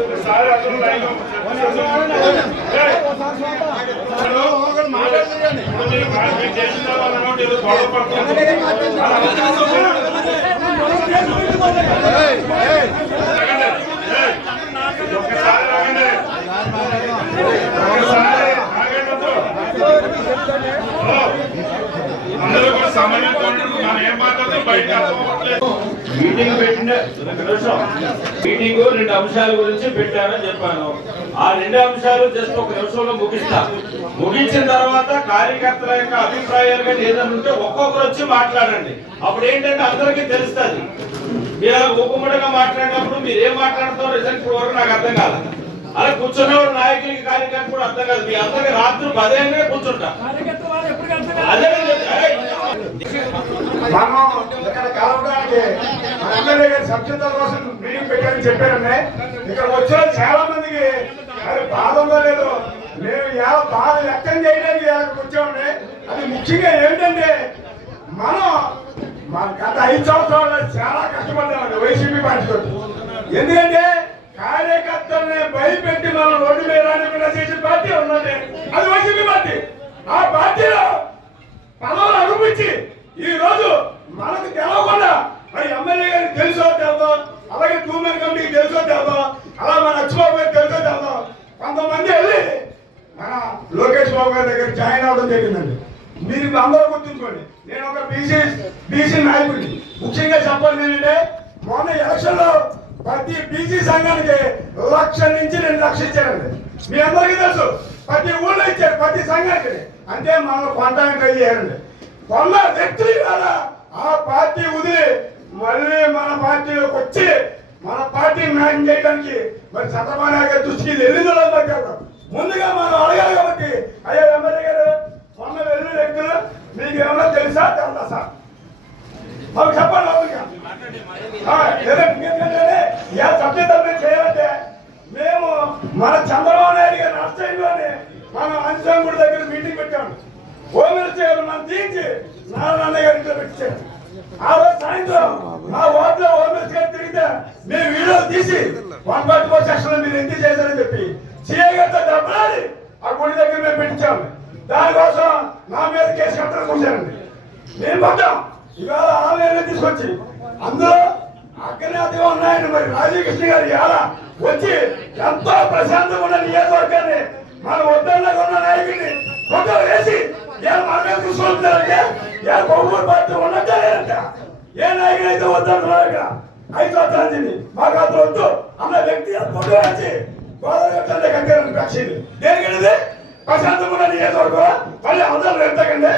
ఒకసారి ఆగండి వద్దు. హలో. అందరూ కూడా సమయంతో మనం ఏం బయట మీటింగ్ పెట్టిన మీటింగ్ రెండు అంశాల గురించి పెట్టానని చెప్పాను. ఆ రెండు అంశాలు జస్ట్ ఒక నిమిషంలో ముగిస్తా. ముగించిన తర్వాత కార్యకర్తల యొక్క అభిప్రాయాలు కానీ ఏదైనా ఉంటే ఒక్కొక్కరు వచ్చి మాట్లాడండి. అప్పుడు ఏంటంటే అందరికీ తెలుస్తుంది. మీరు అలా ఊపుముడిగా మాట్లాడినప్పుడు మీరు ఏం మాట్లాడుతారో రిజల్ట్ వరకు నాకు అర్థం కాదు అలా కూర్చున్నవాడు నాయకులకి కార్యకర్త కూడా అర్థం కాదు. మీ అందరికి రాత్రి పదే కూర్చుంటా. అదే మనం ఇక్కడ కలవడానికి మన ఎమ్మెల్యే గారి కోసం మీటింగ్ పెట్టారని చెప్పారండి ఇక్కడ వచ్చిన చాలా మందికి అది బాధ ఉందో లేదు నేను ఎలా బాధ వ్యక్తం చేయడానికి ఇక్కడికి వచ్చామండి అది ముఖ్యంగా ఏంటంటే మనం మన గత ఐదు సంవత్సరాలు చాలా కష్టపడ్డామండి వైసీపీ పార్టీతో. ఎందుకంటే కార్యకర్తల్ని భయపెట్టి మనం రోడ్డు మీద రానికుండా చేసే పార్టీ ఉన్నది. అది వైసీపీ పార్టీ. ఆ పార్టీలో పదవులు అనిపించి ఈ రోజు మనకు తెలవకుండా మరి ఎమ్మెల్యే గారికి తెలుసో తెలదాం అలాగే టూమెన్ కమిటీకి తెలుసో తెలదాం అలా మన అచ్చుబాబు గారికి తెలుసో తెలదాం కొంతమంది వెళ్ళి మన లోకేష్ బాబు గారి దగ్గర జాయిన్ అవడం జరిగిందండి. మీరు అందరూ గుర్తుంచుకోండి. నేను ఒక బీసీ బీసీ నాయకుడిని. ముఖ్యంగా చెప్పాలి ఏంటంటే మొన్న ఎలక్షన్లో ప్రతి బీసీ సంఘానికి లక్ష నుంచి రెండు లక్షలు ఇచ్చారండి. మీ అందరికీ తెలుసు ప్రతి ఊళ్ళో ఇచ్చారు ప్రతి సంఘానికి. అంటే మనం కొనడానికి అయ్యారండి కొన్న వ్యక్తులు ద్వారా ఆ పార్టీ వదిలి మళ్ళీ మన పార్టీలోకి వచ్చి మన పార్టీ మ్యాన్ చేయడానికి మరి చంద్రబాబు నాయుడు దృష్టికి వెళ్ళిందో కాదు ముందుగా మనం అడగాలి కాబట్టి అయ్యా ఎమ్మెల్యే గారు మొన్న వెళ్ళిన వ్యక్తులు మీకు ఏమన్నా తెలుసా? తెలుసా సార్? మాకు చెప్పండి అవునుగా. ఎందుకంటే ఏ సభ్యతలు చేయాలంటే మేము మన చంద్రబాబు నాయుడు గారి రాష్ట్రంలోనే మనం అంశంగుడి దగ్గర మీటింగ్ పెట్టాము. హోమ్ మినిస్టర్ గారు మనం తీయించి నారాయణ గారి ఇంట్లో పెట్టారు ఆ రోజు సాయంత్రం మా ఓట్లో హోమ్ మినిస్టర్ గారు తిరిగితే మేము వీడియో తీసి వన్ ఫార్టీ ఫోర్ సెక్షన్ మీరు ఎందుకు చేశారని చెప్పి సీఏ గారితో దెబ్బలాడి ఆ గుడి దగ్గర మేము పెట్టించాము. దానికోసం నా మీద కేసు కట్టడం చూశారండి మేము పడ్డాం. ఇవాళ ఆన్లైన్ తీసుకొచ్చి అందులో అగ్రనాథిగా ఉన్నాయని మరి రాజకృష్ణ గారు ఇవాళ వచ్చి ఎంతో ప్రశాంతంగా ఉన్న నియోజకవర్గాన్ని మన వద్దన్నా ఉన్న నాయకుడిని ఫోటో వేసి ఇవాళ మన మీద చూసుకుంటారంటే ఇవాళ కొవ్వూరు పార్టీ ఉన్నట్టే లేదంట ఏ నాయకుడు అయితే వద్దంటున్నారు ఇక్కడ ఐదు సంవత్సరాలు మాకు అంత వద్దు అన్న వ్యక్తి ఫోటో వేసి గోదావరి కంకరని పక్షిని దేనికంటే ప్రశాంతంగా ఉన్న నియోజకవర్గం మళ్ళీ అందరూ ఎంతకండి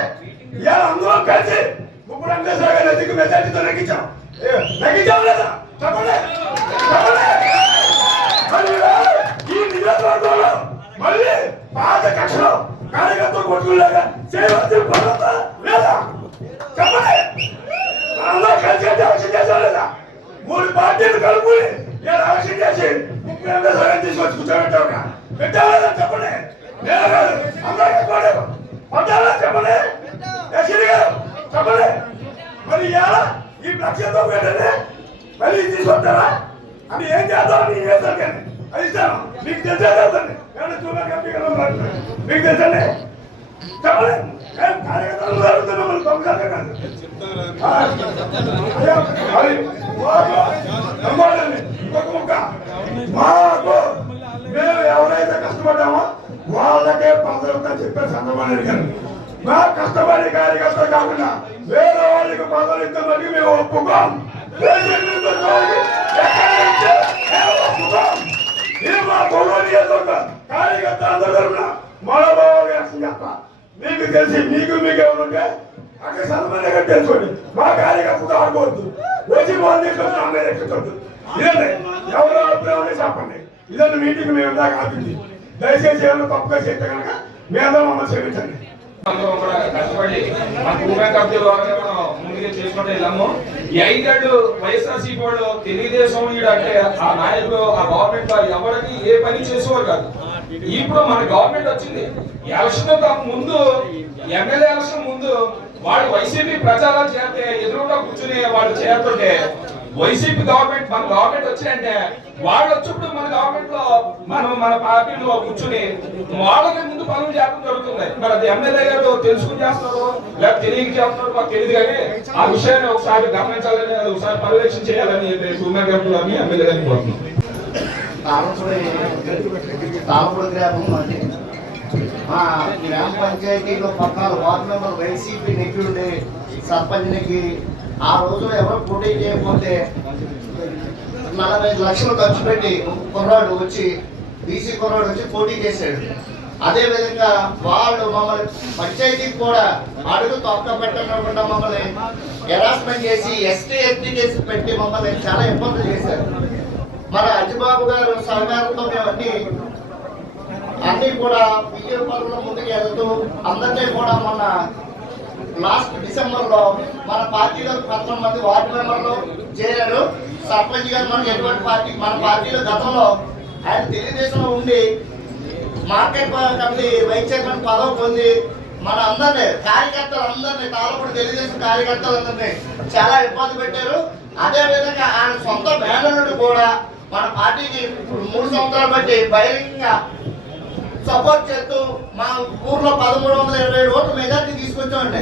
ఇవాళ అందరం కలిసి ముగ్గురు వెంకటేశ్వర గారి ఎదుగు మెజార్టీతో నెగ్గించాం ఈ నియోజకవర్గంలో మళ్ళీ పాత కక్షలో కార్యకర్తలు కొట్టుకునేలాగా చేయవలసిన భద్రత లేదా చెప్పండి. మనందరూ కలిసి ఆలోచన చేశాం లేదా మూడు పార్టీలు కలుపుకుని నేను ఆలోచన చేసి ముప్పై ఎనిమిది సగం తీసుకొచ్చి కూర్చోబెట్టావుగా పెట్టావు లేదా చెప్పండి నేను కాదు అందరూ చెప్పండి మరి ఎలా ఈ లక్ష్యంతో పెట్టండి మళ్ళీ తీసుకొస్తారా? అని ఏం చేద్దాం? అని చేస్తాను జరగండి అది ఇస్తాను. మీకు తెలిసే తెలుసండి ఏమన్నా చూడాలి మీకు తెలుసండి. చెప్పండి. కార్యకర్తలు మన దొంగలే కాదు ముక్క. మాకు మేము ఎవరైతే కష్టపడ్డామో వాళ్ళకే పదవుతా చెప్పారు చంద్రబాబు నాయుడు గారు మా కష్టపడి కార్యకర్త కాకుండా వేరే వాళ్ళకి పదవులు ఇస్తామని మేము ఒప్పుకోం. మా పొగలు కార్యకర్త అందరి తరపున వ్యక్తం మీకు తెలిసి మీకు మీకు ఎవరుంటే అక్కడ సన్మానంగా తెలుసుకోండి. మా కార్యకర్తతో ఆడుకోవద్దు. వచ్చి వాళ్ళు తీసుకొని అమ్మాయి అభిప్రాయం చెప్పండి. ఇదే మీటింగ్ మేము దాకా ఆపింది. దయచేసి ఎవరు తప్పుగా చేస్తే కనుక మేము మమ్మల్ని క్షమించండి. కష్టపడి మన భూమి కబ్జా మనం ముందుగా చేసుకుంటూ వెళ్ళాము. ఈ ఐదేళ్ళు వైఎస్ఆర్సీపీ వాళ్ళు తెలుగుదేశం అంటే ఆ నాయకులు ఆ గవర్నమెంట్ ఎవరికి ఏ పని చేసేవారు కాదు. ఇప్పుడు మన గవర్నమెంట్ వచ్చింది. ఎలక్షన్ ముందు ఎమ్మెల్యే ఎలక్షన్ ముందు వాళ్ళు వైసీపీ ప్రచారాలు చేస్తే ఎదురుగా కూర్చుని వాళ్ళు చేస్తుంటే వైసీపీ గవర్నమెంట్ మన గవర్నమెంట్ వచ్చిందంటే వాళ్ళు వచ్చినప్పుడు మన గవర్నమెంట్లో మనం మన పార్టీలో కూర్చుని వాళ్ళకి ముందు పనులు చేయడం జరుగుతుంది. మరి అది ఎమ్మెల్యే గారు తెలుసుకుని చేస్తారు లేదా తెలియక చేస్తున్నారు మాకు తెలియదు కానీ ఆ విషయాన్ని ఒకసారి గమనించాలని అది ఒకసారి పర్యవేక్షణ చేయాలని చెప్పి ఉమెన్ ఎమ్మెల్యే గారిని కోరుతున్నాం తాళపూడి గ్రామం అంటే మా గ్రామ పంచాయతీలో పద్నాలుగు వార్డు మెంబర్ వైసీపీ నెగ్గుండే సర్పంచ్ ఆ రోజు ఎవరు పోటీ చేయకపోతే నలభై లక్షలు ఖర్చు పెట్టి కుర్రాడు వచ్చి బీసీ కుర్రాడు వచ్చి పోటీ చేశాడు. అదే విధంగా వాళ్ళు మమ్మల్ని పంచాయతీకి కూడా అడుగు తొక్క పెట్టకుండా మమ్మల్ని హెరాస్మెంట్ చేసి ఎస్టీ ఎస్టీ కేసు పెట్టి మమ్మల్ని చాలా ఇబ్బందులు చేశారు. మన అజిబాబు గారు సహకారంతో మేము అన్ని అన్ని కూడా విజయ పనుల ముందుకు వెళ్తూ అందరినీ కూడా మొన్న లాస్ట్ డిసెంబర్లో మన పార్టీలో పదకొండు మంది వార్డు మెంబర్లు చేరారు. సర్పంచ్ గారు మనకి ఎటువంటి పార్టీ మన పార్టీలో గతంలో ఆయన తెలుగుదేశంలో ఉండి మార్కెట్ కమిటీ వైస్ చైర్మన్ పదవి పొంది మన అందరినీ కార్యకర్తలు అందరినీ తాలపూడి తెలుగుదేశం కార్యకర్తలందరినీ చాలా ఇబ్బంది పెట్టారు. అదే విధంగా ఆయన సొంత మేనల్లుడు కూడా మన పార్టీకి మూడు సంవత్సరాలు బట్టి బహిరంగంగా సపోర్ట్ చేస్తూ మా ఊర్లో పదమూడు వందల ఇరవై ఏడు ఓట్లు మెజార్టీ తీసుకొచ్చామంటే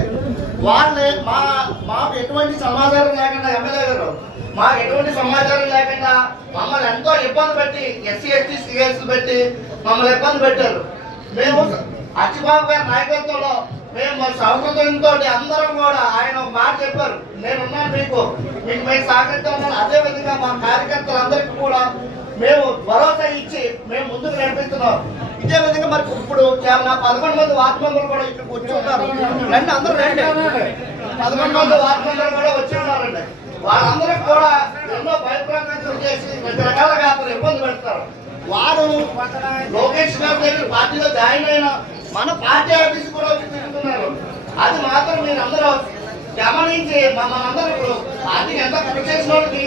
వాళ్ళే మా మాకు ఎటువంటి సమాచారం లేకుండా ఎమ్మెల్యే గారు మాకు ఎటువంటి సమాచారం లేకుండా మమ్మల్ని ఎంతో ఇబ్బంది పెట్టి ఎస్సీ ఎస్టీ సిఎస్ పెట్టి మమ్మల్ని ఇబ్బంది పెట్టారు. మేము అచ్చిబాబు గారి నాయకత్వంలో మేము మా సౌకర్యంతో అందరం కూడా ఆయన మాట చెప్పారు. నేనున్నాను మీకు. మీకు మేము సహకరిస్తామని అదే విధంగా మా కార్యకర్తలందరికీ కూడా మేము భరోసా ఇచ్చి మేము ముందుకు నడిపిస్తున్నాం. ఇదే విధంగా మరి ఇప్పుడు పదకొండు మంది వార్డు మెంబర్లు కూడా ఇక్కడ వచ్చి ఉన్నారు. రండి అందరూ రండి. పదకొండు మంది వార్డు మెంబర్లు కూడా వచ్చి ఉన్నారండి. వాళ్ళందరూ కూడా ఎన్నో భయప్రాంతం చేసి రకరకాలుగా అతను ఇబ్బంది పెడతారు. వారు లోకేష్ గారి దగ్గర పార్టీలో జాయిన్ అయిన మన పార్టీ ఆఫీస్ కూడా వచ్చి తిరుగుతున్నారు. అది మాత్రం మీరు అందరూ గమనించి మమ్మల్ని అందరూ ఇప్పుడు పార్టీకి ఎంత కృషి చేసిన వాళ్ళకి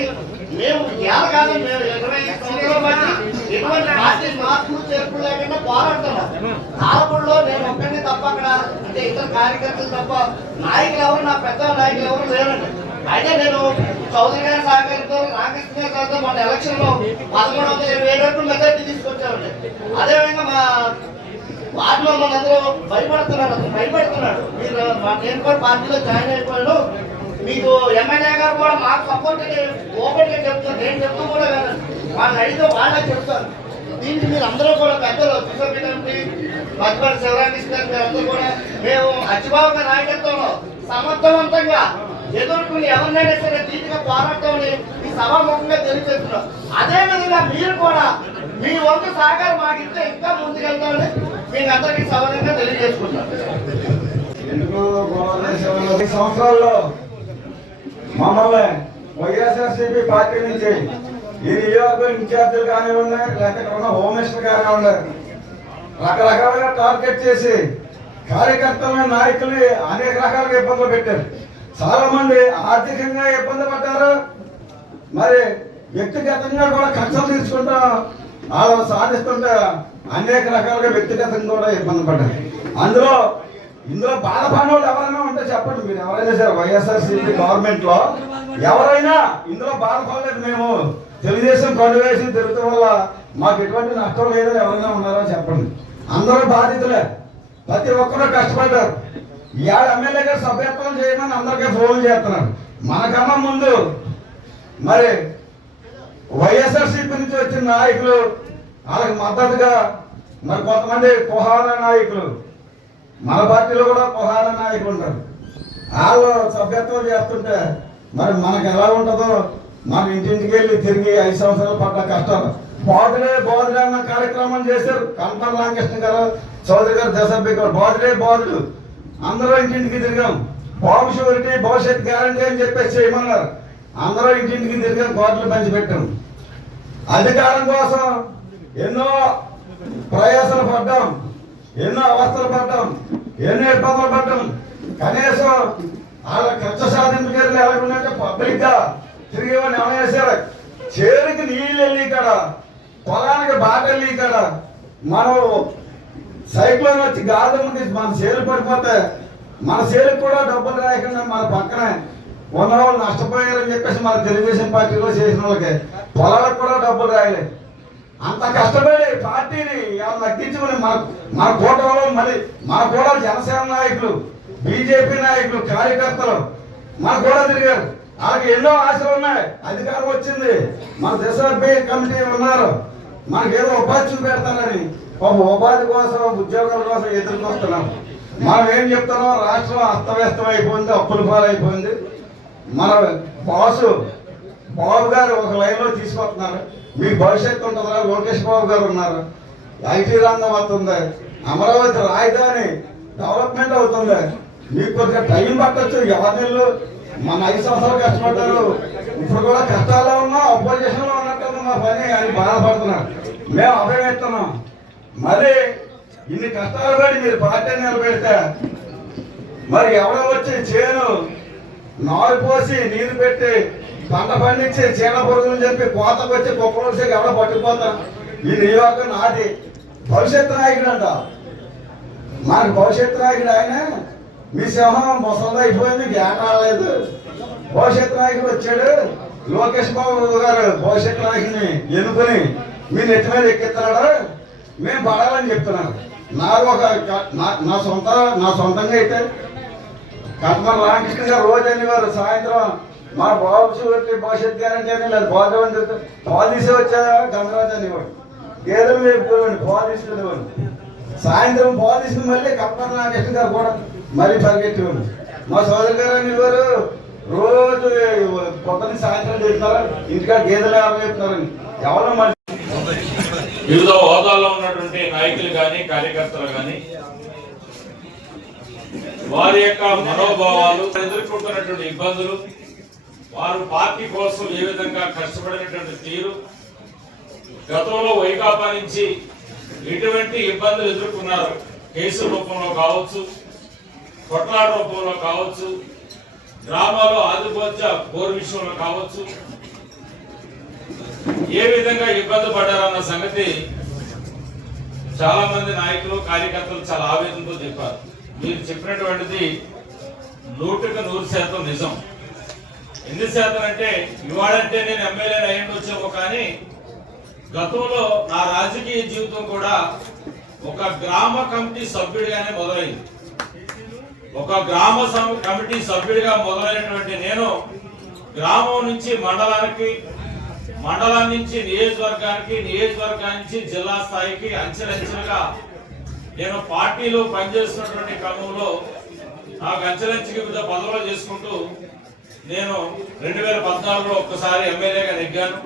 మేము ఇవాళ కాదు మేము ఇరవై ఐదు సంవత్సరాల ఎటువంటి పార్టీ మార్పులు చేర్పులు లేకుండా పోరాడుతున్నాం. నేను ఒక్కడిని తప్ప అక్కడ అంటే ఇతర కార్యకర్తలు తప్ప నాయకులు ఎవరు నా పెద్ద నాయకులు ఎవరు లేరండి. అయితే నేను చౌదరి గారి సహకారంతో రామకృష్ణ గారి సహకారంతో మన ఎలక్షన్లో పదమూడు వందల ఇరవై ఏడు మెజార్టీ తీసుకొచ్చామండి. అదేవిధంగా మా వార్డులో మనందరూ భయపడుతున్నాడు అతను భయపడుతున్నాడు. మీరు మా నేను కూడా పార్టీలో జాయిన్ అయిపోయాను. మీకు ఎమ్మెల్యే గారు కూడా మాకు సపోర్ట్ ఓపెన్గా చెప్తారు. నేను చెప్తూ కూడా వినండి వాళ్ళని అడిగితే వాళ్ళే చెప్తారు. దీనికి మీరు అందరూ కూడా పెద్దలు కిషోర్ కమిటీ శివరామకృష్ణ గారు అందరూ కూడా మేము అచ్చిబాబు నాయకత్వంలో సమర్థవంతంగా ఎదుర్కొని ఎవరినైనా సరే దీనిగా పోరాటమని ఈ సభాముఖంగా తెలియజేస్తున్నాం. అదే విధంగా మీరు కూడా మీ వంతు సహకారం మాకు ఇస్తే ఇంకా ముందుకెళ్తామని మీకు అందరికీ సవరంగా తెలియజేసుకుంటాం ఎందుకు సంవత్సరాల్లో మమ్మల్ని వైఎస్ఆర్సీపీ పార్టీ నుంచి ఈ నియోజకవర్గం ఇన్ఛార్జీలు కానివ్వండి లేకపోతే ఉన్న హోమ్ మినిస్టర్ కానివ్వండి రకరకాలుగా టార్గెట్ చేసి కార్యకర్తలను నాయకులు అనేక రకాలుగా ఇబ్బందులు పెట్టారు. చాలా మంది ఆర్థికంగా ఇబ్బంది పడ్డారు. మరి వ్యక్తిగతంగా కూడా ఖర్చులు తీసుకుంటా వాళ్ళు సాధిస్తుంటే అనేక రకాలుగా వ్యక్తిగతంగా కూడా ఇబ్బంది పడ్డారు. అందులో ఇందులో బాధపడిన వాళ్ళు ఎవరైనా ఉంటే చెప్పండి మీరు. ఎవరైనా సరే వైఎస్ఆర్సీపీ గవర్నమెంట్లో ఎవరైనా ఇందులో బాధపడలేదు మేము. తెలుగుదేశం కళ్ళు వేసి తిరుగుతూ వల్ల మాకు ఎటువంటి నష్టం లేదని ఎవరైనా ఉన్నారో చెప్పండి. అందరూ బాధితులే. ప్రతి ఒక్కరూ కష్టపడ్డారు. ఇవాళ ఎమ్మెల్యే గారు సభ్యత్వం చేయమని అందరికీ ఫోన్ చేస్తున్నారు. మనకన్నా ముందు మరి వైఎస్ఆర్సీపీ నుంచి వచ్చిన నాయకులు వాళ్ళకి మద్దతుగా మరి కొంతమంది కుహార నాయకులు మన పార్టీలో కూడా కుహార నాయకులు ఉంటారు. వాళ్ళు సభ్యత్వం చేస్తుంటే మరి మనకు ఎలా ఉంటుందో మన ఇంటింటికి వెళ్ళి తిరిగి ఐదు సంవత్సరాలు పడ్డ కష్టాలు బోధలే బోధలే అన్న కార్యక్రమం చేశారు. కంపల్ రామకృష్ణ గారు చౌదరి గారు దశాబ్ది గారు. బోధలే బోధలు అందరూ ఇంటింటికి తిరిగాం. బాబు షూరిటీ భవిష్యత్ గ్యారంటీ అని చెప్పేసి చేయమన్నారు. అందరూ ఇంటింటికి తిరిగాం కోట్లు పంచిపెట్టాం అధికారం కోసం ఎన్నో ప్రయాసలు పడ్డాం. ఎన్నో అవస్థలు పడ్డాం ఎన్నో ఇబ్బందులు పడ్డాం కనీసం వాళ్ళ ఖర్చు సాధింపు చర్యలు పబ్లిక్గా తిరిగి ఏమైనా చేశారు చేరుకి నీళ్ళు వెళ్ళి ఇక్కడ పొలానికి బాట వెళ్ళి ఇక్కడ మనం సైక్లోన్ వచ్చి గాలి మన చేలు పడిపోతే మన సేలుకి కూడా డబ్బులు రాయకుండా మన పక్కనే ఉన్న వాళ్ళు నష్టపోయారని చెప్పేసి మన తెలుగుదేశం పార్టీలో చేసిన వాళ్ళకి పొలాలకు కూడా డబ్బులు రాయలేదు. అంత కష్టపడి పార్టీని ఏమన్నా తగ్గించుకుని మా మన కూటమిలో మరి మా కూడా జనసేన నాయకులు బీజేపీ నాయకులు కార్యకర్తలు మన కూడా తిరిగారు. వాళ్ళకి ఎన్నో ఆశలు ఉన్నాయి. అధికారం వచ్చింది. మన దేశాభ్య కమిటీ ఉన్నారు. మనకేదో ఉపాధి చూపెడతారని ఒక ఉపాధి కోసం ఉద్యోగాల కోసం ఎదుర్కొస్తున్నాం. మనం ఏం చెప్తున్నాం? రాష్ట్రం అస్తవ్యస్తం అయిపోయింది అప్పుల పాలైపోయింది. మన బాసు బాబు గారు ఒక లైన్లో తీసుకొస్తున్నారు. మీ భవిష్యత్తు ఉంటుందా లోకేష్ బాబు గారు ఉన్నారు? ఐటీ రంగం అవుతుంది. అమరావతి రాజధాని డెవలప్మెంట్ అవుతుంది. మీకు కొద్దిగా టైం పట్టచ్చు. ఎవరి మన ఐదు సంవత్సరాలు కష్టపడ్డారు. ఇప్పుడు కూడా కష్టాల్లో ఉన్నా అపోజిషన్లో ఉన్నట్టు మా పని. అని బాధపడుతున్నారు. మేము అభయమిస్తున్నాం మరి ఇన్ని కష్టాలు పడి మీరు పార్టీ నిలబెడితే మరి ఎవడో వచ్చి చేను నారు పోసి నీరు పెట్టి పంట పండించి చీడ పురుగులు చెప్పి కోతకు వచ్చి కుప్పలు వచ్చి ఎవడో పట్టుకుపోతాం ఈ నియోజకం నాది భవిష్యత్తు నాయకుడు అంట. మనకు భవిష్యత్తు నాయకుడు ఆయన మీ సింహం ముసలిది అయిపోయింది జ్ఞానం రాలేదు. భవిష్యత్తు నాయకుడు వచ్చాడు. లోకేష్ బాబు గారు భవిష్యత్తు నాయకుడిని ఎన్నుకొని మీ నెత్తి మీద ఎక్కిస్తున్నాడు. మేము పడాలని చెప్తున్నాను నాకు ఒక నా- నా సొంత నా సొంతంగా అయితే కట్మ రామకృష్ణ గారు రోజు అనేవారు సాయంత్రం మా బాబు చూడండి భవిష్యత్ గ్యారంటీ అని లేదు. భోజనం చెప్తే పాలు తీసి వచ్చా గమరాజు గేదెలు వేపుకోవండి పాలసీలు ఇవ్వండి సాయంత్రం పాలు మళ్ళీ కట్మ రామకృష్ణ గారు కూడా మళ్ళీ పరిగెట్టివ్వండి మా సోదరు గారు అనేవారు రోజు పొద్దున్న సాయంత్రం చేస్తున్నారు ఇంటికాడ గేదెలు ఎవరు చెప్తున్నారని ఎవరో మళ్ళీ వివిధ హోదాల్లో ఉన్నటువంటి నాయకులు కానీ కార్యకర్తలు కానీ వారి యొక్క మనోభావాలు ఎదుర్కొంటున్నటువంటి ఇబ్బందులు వారు పార్టీ కోసం ఏ విధంగా కష్టపడినటువంటి తీరు? గతంలో వైకాపా నుంచి ఎటువంటి ఇబ్బందులు ఎదుర్కొన్నారు? కేసు రూపంలో కావచ్చు కొట్లాట రూపంలో కావచ్చు గ్రామాల్లో ఆదిపోత్య బోర్ విషయంలో కావచ్చు. ఏ విధంగా ఇబ్బంది పడ్డారన్న సంగతి చాలా మంది నాయకులు కార్యకర్తలు చాలా ఆవేదనతో చెప్పారు. మీరు చెప్పినటువంటిది నూటికి నూరు శాతం నిజం. ఎన్ని శాతం అంటే ఇవాళంటే నేను ఎమ్మెల్యే అయ్యిండి వచ్చాము కానీ గతంలో నా రాజకీయ జీవితం కూడా ఒక గ్రామ కమిటీ సభ్యుడిగానే మొదలైంది. ఒక గ్రామ కమిటీ సభ్యుడిగా మొదలైనటువంటి నేను గ్రామం నుంచి మండలానికి మండలం నుంచి నియోజకవర్గానికి నియోజకవర్గం నుంచి జిల్లా స్థాయికి అంచెలంచెలుగా నేను పార్టీలో పనిచేస్తున్నటువంటి క్రమంలో నాకు అంచెలంచెకి వివిధ పదవులు చేసుకుంటూ నేను రెండు వేల పద్నాలుగులో ఒక్కసారి ఎమ్మెల్యేగా నెగ్గాను.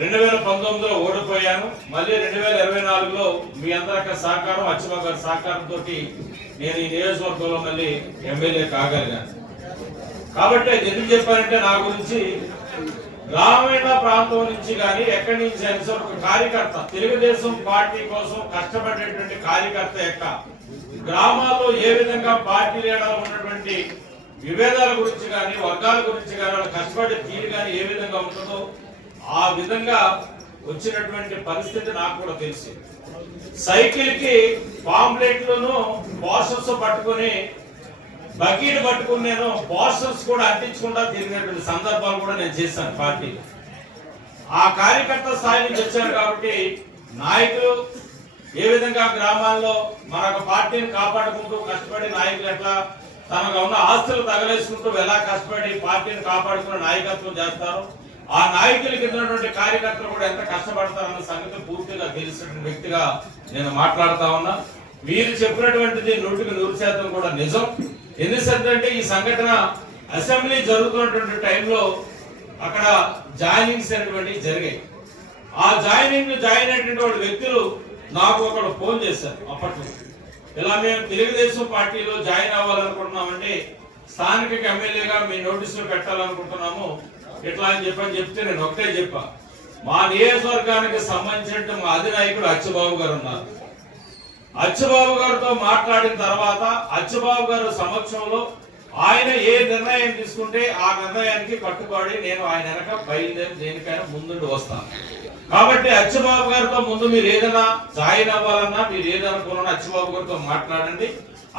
రెండు వేల పంతొమ్మిదిలో ఓడిపోయాను. మళ్ళీ రెండు వేల ఇరవై నాలుగులో మీ అందరి సహకారం అచ్చిమ గారి సహకారంతో నేను ఈ నియోజకవర్గంలో మళ్ళీ ఎమ్మెల్యే కాగలిగాను. కాబట్టి ఎందుకు చెప్పారంటే నా గురించి గ్రామీణ ప్రాంతం నుంచి కానీ ఎక్కడి నుంచి అయినా సరే ఒక కార్యకర్త తెలుగుదేశం పార్టీ కోసం కష్టపడేటువంటి కార్యకర్త యొక్క గ్రామాల్లో ఏ విధంగా పార్టీ లీడర్ ఉన్నటువంటి విభేదాల గురించి కానీ వర్గాల గురించి కానీ వాళ్ళు కష్టపడే తీరు కానీ ఏ విధంగా ఉంటుందో ఆ విధంగా వచ్చినటువంటి పరిస్థితి నాకు కూడా తెలిసి. సైకిల్కి పాంప్లెట్లను పోస్టర్స్ పట్టుకొని బకీట్ పట్టుకుని నేను బాషర్స్ కూడా అంటించకుండా తిరిగినటువంటి సందర్భాలు కూడా నేను చేశాను పార్టీ ఆ కార్యకర్త స్థాయి నుంచి వచ్చాను కాబట్టి నాయకులు ఏ విధంగా గ్రామాల్లో మన పార్టీని కాపాడుకుంటూ కష్టపడి నాయకులు ఎట్లా తనకు ఉన్న ఆస్తులు తగలేసుకుంటూ ఎలా కష్టపడి పార్టీని కాపాడుకున్న నాయకత్వం చేస్తారు? ఆ నాయకులకి ఉన్నటువంటి కార్యకర్తలు కూడా ఎంత కష్టపడతారన్న సంగతి పూర్తిగా తెలిసినటువంటి వ్యక్తిగా నేను మాట్లాడుతా ఉన్నా. మీరు చెప్పినటువంటిది నూటికి నూరు శాతం కూడా నిజం. ఎందుకంటే ఈ సంఘటన అసెంబ్లీ జరుగుతున్నటువంటి టైంలో అక్కడ జాయినింగ్స్ అనేటువంటివి జరిగాయి. ఆ జాయినింగ్ జాయిన్ అయినటువంటి వ్యక్తులు నాకు ఒకడు ఫోన్ చేశారు అప్పట్లో. ఇలా మేము తెలుగుదేశం పార్టీలో జాయిన్ అవ్వాలనుకుంటున్నామండి స్థానిక ఎమ్మెల్యేగా మీ నోటీసులు పెట్టాలనుకుంటున్నాము. ఇట్లా అని చెప్పని చెప్తే నేను ఒకటే చెప్పా. మా నియోజకవర్గానికి సంబంధించిన మా అధినాయకుడు అచ్చుబాబు గారు ఉన్నారు. అచ్చుబాబు గారితో మాట్లాడిన తర్వాత అచ్చుబాబు గారు సమక్షంలో ఆయన ఏ నిర్ణయం తీసుకుంటే ఆ నిర్ణయానికి కట్టుబడి నేను ఆయన వెనక బయలుదేరి దేనికైనా ముందుండి వస్తాను. కాబట్టి అచ్చుబాబు గారితో ముందు మీరు ఏదైనా జాయిన్ అవ్వాలన్నా మీరు ఏదనుకున్నా అచ్చుబాబు గారితో మాట్లాడండి.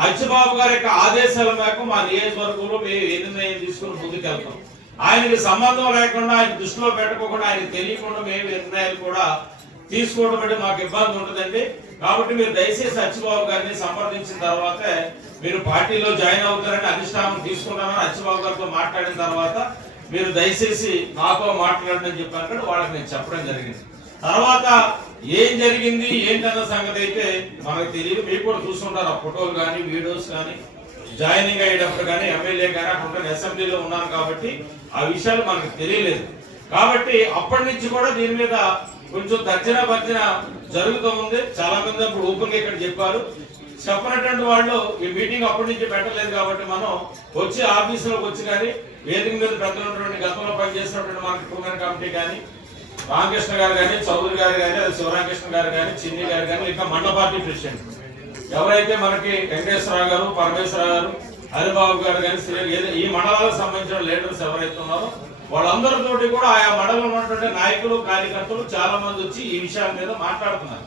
అచ్చుబాబు గారి యొక్క ఆదేశాల మేరకు మా నియోజకవర్గంలో మేము ఏ నిర్ణయం తీసుకుని ముందుకెళ్తాం. ఆయనకి సంబంధం లేకుండా ఆయన దృష్టిలో పెట్టుకోకుండా ఆయన తెలియకుండా మేము నిర్ణయాలు కూడా తీసుకోవడం అంటే మాకు ఇబ్బంది ఉంటుందండి కాబట్టి మీరు దయచేసి అచ్చిబాబు గారిని సంప్రదించిన తర్వాతే మీరు పార్టీలో జాయిన్ అవుతారని అధిష్టానం తీసుకుంటామని అచ్చిబాబు గారితో మాట్లాడిన తర్వాత మీరు దయచేసి నాతో మాట్లాడండి అని చెప్పాను కానీ వాళ్ళకి నేను చెప్పడం జరిగింది. తర్వాత ఏం జరిగింది ఏంటన్న సంగతి అయితే మనకు తెలియదు. మీరు కూడా చూస్తుంటారు ఆ ఫోటోలు కానీ వీడియోస్ కానీ. జాయినింగ్ అయ్యేటప్పుడు కానీ ఎమ్మెల్యే కానీ అక్కడ అసెంబ్లీలో ఉన్నాను కాబట్టి ఆ విషయాలు మనకు తెలియలేదు. కాబట్టి అప్పటి నుంచి కూడా దీని మీద కొంచెం తర్జన భర్జన జరుగుతూ ఉంది. చాలా మంది అప్పుడు ఓపెన్గా ఇక్కడ చెప్పారు. చెప్పినటువంటి వాళ్ళు ఈ మీటింగ్ అప్పటి నుంచి పెట్టలేదు కాబట్టి మనం వచ్చి ఆఫీసులోకి వచ్చి కానీ వేదిక మీద పెద్దలున్నటువంటి గతంలో పనిచేసినటువంటి మనకి కుటుంబ కమిటీ కానీ రామకృష్ణ గారు కానీ చౌదరి గారు కానీ అది శివరామకృష్ణ గారు కానీ చిన్ని గారు కానీ ఇంకా మండల పార్టీ ప్రెసిడెంట్. ఎవరైతే మనకి వెంకటేశ్వరరావు గారు పరమేశ్వరరావు గారు హరిబాబు గారు కానీ శ్రీ ఈ మండలాలకు సంబంధించిన లీడర్స్ ఎవరైతే ఉన్నారో వాళ్ళందరితోటి కూడా ఆయా మండలంలో ఉన్నటువంటి నాయకులు కార్యకర్తలు చాలా మంది వచ్చి ఈ విషయాల మీద మాట్లాడుతున్నారు.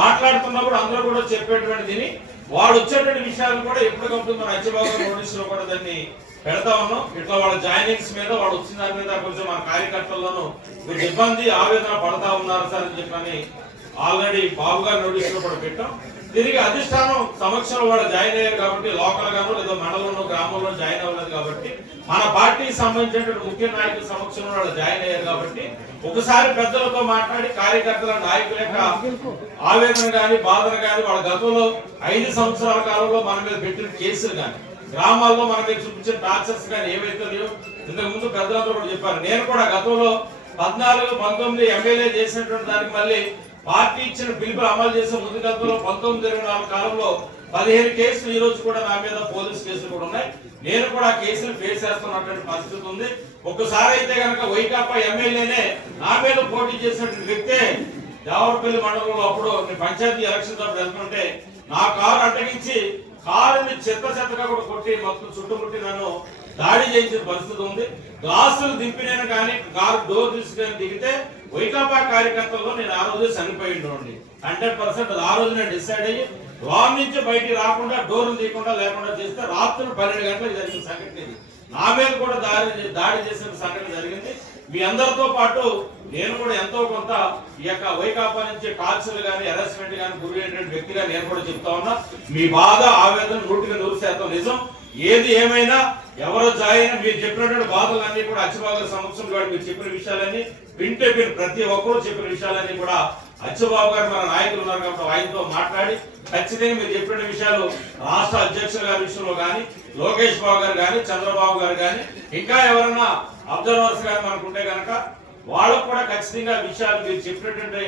మాట్లాడుతున్నప్పుడు అందరూ కూడా చెప్పేటువంటి దీని వాడు వచ్చేటువంటి విషయాలు కూడా ఎప్పటికప్పుడు మన అచ్చిబాబు నోటీసులో కూడా దాన్ని పెడతా ఉన్నాం. ఇట్లా వాళ్ళ జాయినింగ్స్ మీద వాడు వచ్చిన దాని మీద కొంచెం మన కార్యకర్తల్లోనూ ఇబ్బంది ఆవేదన పడతా ఉన్నారు సార్ అని చెప్పని ఆల్రెడీ బాబు గారి నోటీసులో కూడా పెట్టాం. తిరిగి అధిష్టానం సమక్షంలో కూడా జాయిన్ అయ్యారు కాబట్టి లోకల్ గాను లేదా మండలంలో గ్రామంలో జాయిన్ అవ్వలేదు కాబట్టి మన పార్టీకి సంబంధించినటువంటి ముఖ్య నాయకుల సమక్షంలో వాళ్ళు జాయిన్ అయ్యారు కాబట్టి ఒకసారి పెద్దలతో మాట్లాడి కార్యకర్తల నాయకుల యొక్క ఆవేదన కానీ బాధన కానీ వాళ్ళ గతంలో ఐదు సంవత్సరాల కాలంలో మన మీద పెట్టిన కేసులు కానీ గ్రామాల్లో మన మీద చూపించిన టార్చర్స్ కానీ ఏవైతే ఇంతకు ముందు పెద్దలందరూ కూడా చెప్పారు. నేను కూడా గతంలో పద్నాలుగు పంతొమ్మిది ఎమ్మెల్యే చేసినటువంటి దానికి మళ్ళీ పార్టీ ఇచ్చిన పిలుపులు అమలు చేసే ముందుకంతలో పంతొమ్మిది ఇరవై నాలుగు కాలంలో పదిహేను కేసులు ఈ రోజు కూడా నా మీద పోలీస్ కేసులు కూడా ఉన్నాయి. నేను కూడా ఆ కేసులు ఫేస్ చేస్తున్నటువంటి పరిస్థితి ఉంది. ఒక్కసారి అయితే కనుక వైకాపా ఎమ్మెల్యేనే నా మీద పోటీ చేసినటువంటి వ్యక్తే దేవరపల్లి మండలంలో అప్పుడు పంచాయతీ ఎలక్షన్ అప్పుడు వెళ్తుంటే నా కారు అడ్డగించి కారుని చెత్త చెత్తగా కూడా కొట్టి మొత్తం చుట్టుముట్టి నన్ను దాడి చేసిన పరిస్థితి ఉంది. గ్లాసులు దింపినాను కానీ కారు డోర్ తీసుకొని దిగితే వైకాపా కార్యకర్తలో నేను ఆ రోజు చనిపోయి ఉండండి హండ్రెడ్ పర్సెంట్ ఆ రోజు నేను డిసైడ్ అయ్యి లోన్ నుంచి బయటికి రాకుండా డోర్లు తీయకుండా లేకుండా చేస్తే రాత్రులు పన్నెండు గంటలకు జరిగిన సంఘటన ఇది. నా మీద కూడా దాడి దాడి చేసిన సంఘటన జరిగింది. మీ అందరితో పాటు నేను కూడా ఎంతో కొంత ఈ యొక్క వైకాపా నుంచి టార్చర్లు కానీ హెరాస్మెంట్ కానీ గురి అయినటువంటి వ్యక్తిగా నేను కూడా చెప్తా ఉన్నా. మీ బాధ ఆవేదన నూటికి నూరు శాతం నిజం. ఏది ఏమైనా ఎవరు జాయిన్ మీరు చెప్పినటువంటి బాధలన్నీ కూడా అచ్చబాబు సమక్షంలో కూడా మీరు చెప్పిన విషయాలన్నీ వింటే మీరు ప్రతి ఒక్కరూ చెప్పిన విషయాలన్నీ కూడా అచ్చబాబు గారు మన నాయకులు ఉన్నారు కాబట్టి ఆయనతో మాట్లాడి ఖచ్చితంగా మీరు చెప్పిన విషయాలు రాష్ట్ర అధ్యక్షుల గారి విషయంలో కానీ లోకేష్ బాబు గారు కానీ చంద్రబాబు గారు కానీ ఇంకా ఎవరైనా అబ్జర్వర్స్ గారు మనకుంటే కనుక వాళ్ళకు కూడా ఖచ్చితంగా విషయాలు మీరు చెప్పినటువంటి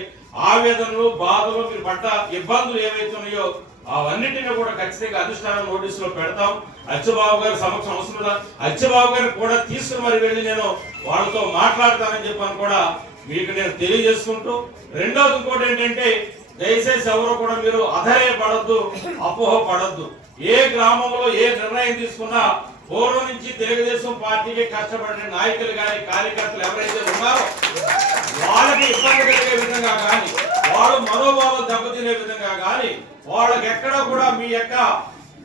ఆవేదనలు బాధలు మీరు పడ్డ ఇబ్బందులు ఏవైతే ఉన్నాయో అవన్నిటిని కూడా ఖచ్చితంగా అధిష్టానం నోటీసులో పెడతాం. అచ్చబాబు గారి సమక్షం అవసరం అచ్చబాబు గారు కూడా తీసుకుని మరి వెళ్ళి నేను వాళ్ళతో మాట్లాడతానని చెప్పని కూడా మీకు నేను తెలియజేసుకుంటూ రెండవది ఇంకోటి ఏంటంటే దయచేసి ఎవరు కూడా మీరు అధైర్యపడద్దు అపోహ పడద్దు ఏ గ్రామంలో ఏ నిర్ణయం తీసుకున్నా పూర్వం నుంచి తెలుగుదేశం పార్టీకి కష్టపడిన నాయకులు కానీ కార్యకర్తలు ఎవరైతే ఉన్నారో వాళ్ళకి ఇబ్బంది కలిగే విధంగా కానీ వాళ్ళు మనోభావం దెబ్బతినే విధంగా కానీ వాళ్ళకి ఎక్కడ కూడా మీ యొక్క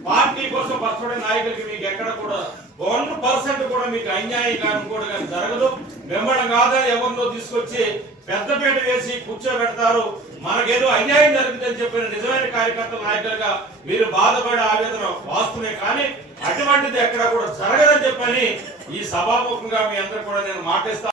పార్టీ కోసం కష్టపడే నాయకులకి మీకు ఎక్కడ కూడా వన్ పర్సెంట్ కూడా మీకు అన్యాయం కానీ కూడా కానీ జరగదు. మిమ్మల్ని కాదని ఎవరినో తీసుకొచ్చి పెద్దపేట వేసి కూర్చోబెడతారు. మనకేదో అన్యాయం జరుగుతుందని చెప్పిన నిజమైన కార్యకర్త నాయకులుగా మీరు బాధపడే ఆవేదన వాస్తవమే కానీ అటువంటిది ఎక్కడ కూడా జరగదని చెప్పని ఈ సభాముఖంగా మీ అందరూ కూడా నేను మాటిస్తాను.